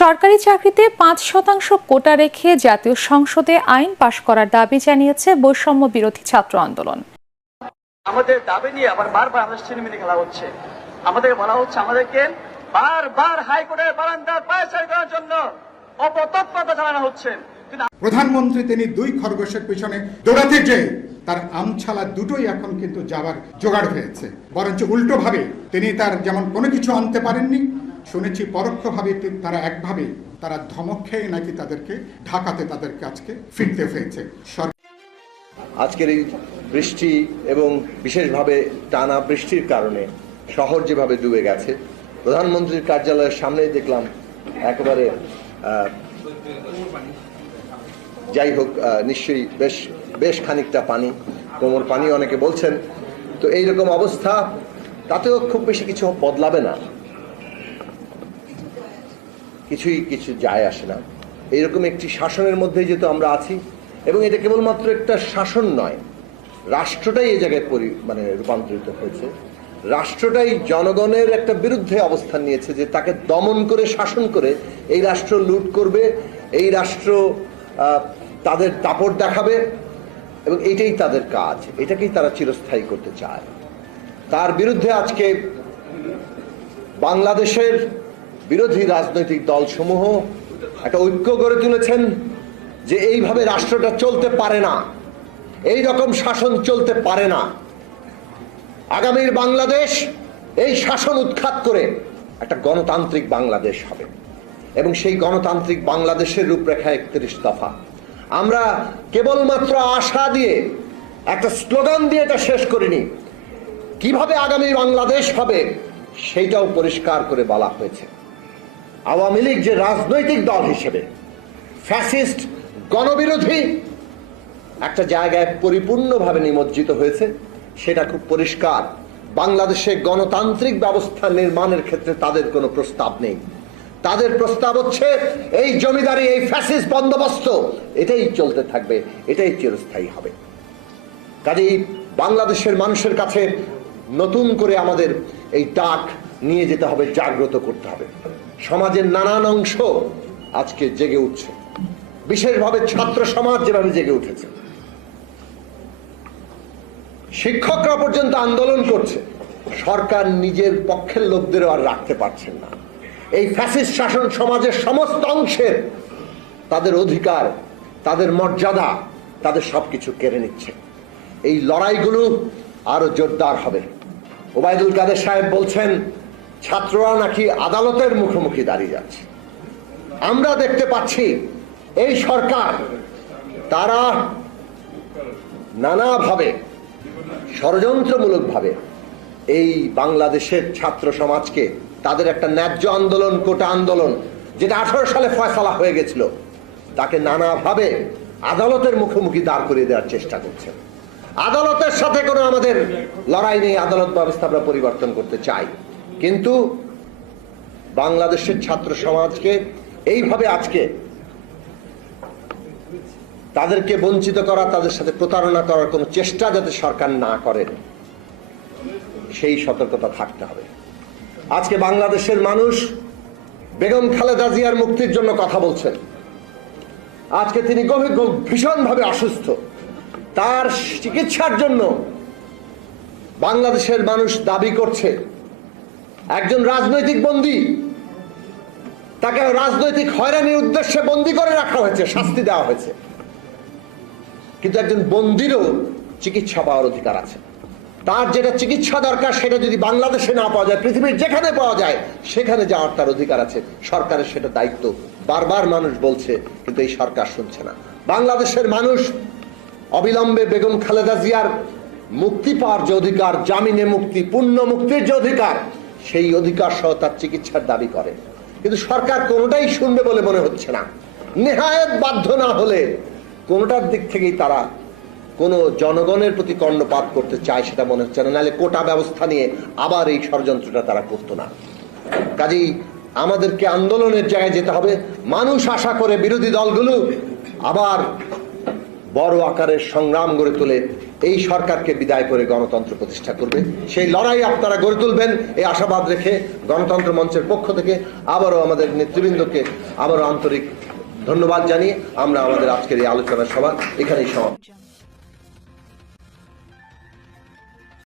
সরকারি চাকরিতে ৫% কোটা রেখে জাতীয় সংসদে আইন পাশ করার দাবি জানিয়েছে বৈষম্য বিরোধী ছাত্র আন্দোলন। আমাদের দাবি নিয়ে আবার বারবার আমাদের ছিনিমিনি খেলা হচ্ছে। আমাদের বলা হচ্ছে আমাদেরকে বারবার হাইকোর্টের বারান্দার পায়চারি করার জন্য অপতৎপরতা চালানো হচ্ছে। প্রধানমন্ত্রী তিনি দুই খরগোশের পিছনে দৌড়াতে যেয়ে তার আমছালা দুটোই এখন কিন্তু যাবার জোগাড় হয়েছে, বরঞ্চ উল্টো ভাবে তিনি তার যেমন কোনো কিছু আনতে পারেননি, শুনেছি পরোক্ষভাবে তারা একভাবে তারা ধমক খেয়ে নাকি তাদেরকে ঢাকাতে তাদেরকে আজকে ফিরতে হয়েছে। আজকের এই বৃষ্টি এবং বিশেষভাবে টানা বৃষ্টির কারণে শহর যেভাবে ডুবে গেছে, প্রধানমন্ত্রীর কার্যালয়ের সামনেই দেখলাম একেবারে যাই হোক নিশ্চয়ই বেশ খানিকটা পানি, কোমর পানি অনেকে বলছেন। তো এইরকম অবস্থা, তাতেও খুব বেশি কিছু বদলাবে না, কিছু যায় আসে না। এইরকম একটি শাসনের মধ্যেই যেহেতু আমরা আছি, এবং এটা কেবলমাত্র একটা শাসন নয়, রাষ্ট্রটাই এই জায়গায় রূপান্তরিত হয়েছে। রাষ্ট্রটাই জনগণের একটা বিরুদ্ধে অবস্থান নিয়েছে যে তাকে দমন করে শাসন করে এই রাষ্ট্র লুট করবে, এই রাষ্ট্র তাদের দাপট দেখাবে, এবং এইটাই তাদের কাজ, এটাকেই তারা চিরস্থায়ী করতে চায়। তার বিরুদ্ধে আজকে বাংলাদেশের বিরোধী রাজনৈতিক দলসমূহ একটা ঐক্য গড়ে তুলেছেন যে এইভাবে রাষ্ট্রটা চলতে পারে না, এই রকম শাসন চলতে পারে না। আগামীর বাংলাদেশ এই শাসন উৎখাত করে একটা গণতান্ত্রিক বাংলাদেশ হবে, এবং সেই গণতান্ত্রিক বাংলাদেশের রূপরেখা 31 দফা। আমরা কেবলমাত্র আশা দিয়ে একটা স্লোগান দিয়ে এটা শেষ করিনি, কিভাবে আগামী বাংলাদেশ হবে সেইটাও পরিষ্কার করে বলা হয়েছে। আওয়ামী লীগ যে রাজনৈতিক দল হিসেবে ফ্যাসিস্ট গণবিরোধী একটা জায়গায় পরিপূর্ণভাবে নিমজ্জিত হয়েছে, সেটা খুব পরিষ্কার। বাংলাদেশে গণতান্ত্রিক ব্যবস্থা নির্মাণের ক্ষেত্রে তাদের কোনো প্রস্তাব নেই। তাদের প্রস্তাব হচ্ছে এই জমিদারি, এই ফ্যাসিস্ট বন্দোবস্ত, এটাই চলতে থাকবে, এটাই চিরস্থায়ী হবে। কাজেই বাংলাদেশের মানুষের কাছে নতুন করে আমাদের এই ডাক নিয়ে যেতে হবে, জাগ্রত করতে হবে। সমাজের নানান অংশ আজকে জেগে উঠছে, বিশেষভাবে ছাত্র সমাজ যেভাবে জেগে উঠেছে, শিক্ষকরা পর্যন্ত আন্দোলন করছে। সরকার নিজের পক্ষের লোকদেরও আর রাখতে পারছেন না। এই ফ্যাসিস্ট শাসন সমাজের সমস্ত অংশের তাদের অধিকার, তাদের মর্যাদা, তাদের সবকিছু কেড়ে নিচ্ছে। এই লড়াইগুলো আরো জোরদার হবে। ওবায়দুল কাদের সাহেব বলছেন ছাত্ররা নাকি আদালতের মুখোমুখি দাঁড়িয়ে যাচ্ছে। আমরা দেখতে পাচ্ছি এই সরকার তারা নানাভাবে ষড়যন্ত্রমূলকভাবে এই বাংলাদেশের ছাত্র সমাজকে তাদের একটা ন্যায্য আন্দোলন, কোটা আন্দোলন, যেটা 18 সালে ফয়সালা হয়ে গেছিল, তাকে নানাভাবে আদালতের মুখোমুখি দাঁড় করিয়ে দেওয়ার চেষ্টা করছে। আদালতের সাথে কোনো আমাদের লড়াই নেই, আদালত ব্যবস্থা আমরা পরিবর্তন করতে চাই, কিন্তু বাংলাদেশের ছাত্র সমাজকে এইভাবে আজকে তাদেরকে বঞ্চিত করা, তাদের সাথে প্রতারণা করার কোনো চেষ্টা যাতে সরকার না করে, সেই সতর্কতা থাকতে হবে। আজকে বাংলাদেশের মানুষ বেগম খালেদা জিয়ার মুক্তির জন্য কথা বলছেন। আজকে তিনি ভীষণভাবে অসুস্থ, তার চিকিৎসার জন্য বাংলাদেশের মানুষ দাবি করছে। একজন রাজনৈতিক বন্দী, তাকে রাজনৈতিক হয়রানির উদ্দেশ্যে বন্দী করে রাখা হয়েছে, শাস্তি দেওয়া হয়েছে, কিন্তু একজন বন্দীরও চিকিৎসা পাওয়ার অধিকার আছে। তার যেটা চিকিৎসা দরকার সেটা যদি বাংলাদেশে না পাওয়া যায়, পৃথিবীর যেখানে পাওয়া যায় সেখানে যাওয়ার তার অধিকার আছে। সরকারের সেটা দায়িত্ব, বারবার মানুষ বলছে, কিন্তু এই সরকার শুনছে না। বাংলাদেশের মানুষ অবিলম্বে বেগম খালেদা জিয়ার মুক্তি পাওয়ার যে অধিকার, জামিনে মুক্তি, পূর্ণ মুক্তির যে অধিকার, সেই অধিকার সহ তার চিকিৎসার দাবি করে, কিন্তু সরকার কোনোটাই শুনবে বলে মনে হচ্ছে না। নেহায়েত বাধ্য না হলে কোনোটার দিক থেকেই তারা কোনো জনগণের প্রতি কর্ণপাত করতে চায় সেটা মনে হচ্ছে না, নাহলে কোটা ব্যবস্থা নিয়ে আবার এই ষড়যন্ত্রটা তারা করতো না। কাজেই আমাদেরকে আন্দোলনের জায়গায় যেতে হবে। মানুষ আশা করে বিরোধী দলগুলো আবার বড় আকারের সংগ্রাম গড়ে তুলে এই সরকারকে বিদায় করে গণতন্ত্র প্রতিষ্ঠা করবে। সেই লড়াই আপনারা গড়ে তুলবেন এই আশাবাদ রেখে গণতন্ত্র মঞ্চের পক্ষ থেকে আবারও আমাদের নেতৃবৃন্দকে আবারও আন্তরিক ধন্যবাদ জানিয়ে আমরা আমাদের আজকের এই আলোচনা সভা এখানেই সমাপ্ত।